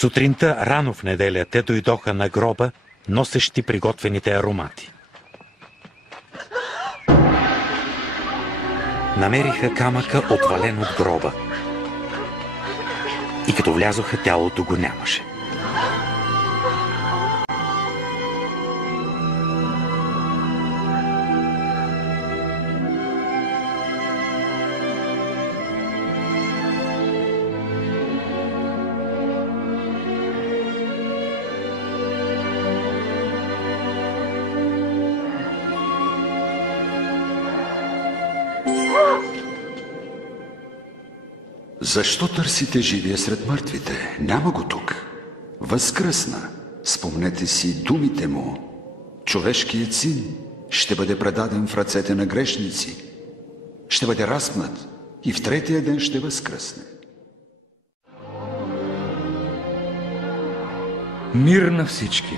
Сутринта, рано в неделя, те дойдоха на гроба, носещи приготвените аромати. Намериха камъка, отвален от гроба. И като влязоха, тялото го нямаше. Защо търсите живия сред мъртвите? Няма го тук. Възкръсна. Спомнете си думите му. Човешкият син ще бъде предаден в ръцете на грешници. Ще бъде разпнат и в третия ден ще възкръсне. Мир на всички!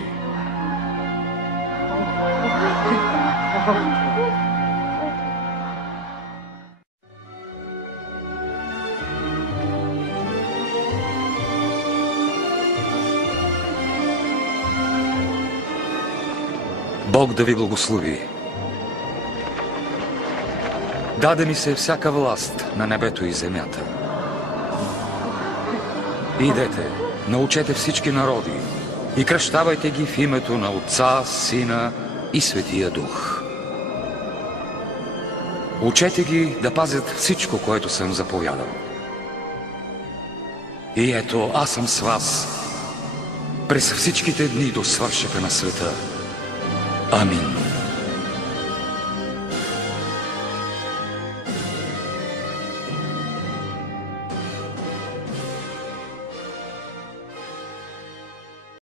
Бог да ви благослови. Даде ми се всяка власт на небето и земята. Идете, научете всички народи и кръщавайте ги в името на Отца, Сина и Светия Дух. Учете ги да пазят всичко, което съм заповядал. И ето, аз съм с вас през всичките дни до свършека на света. Амин.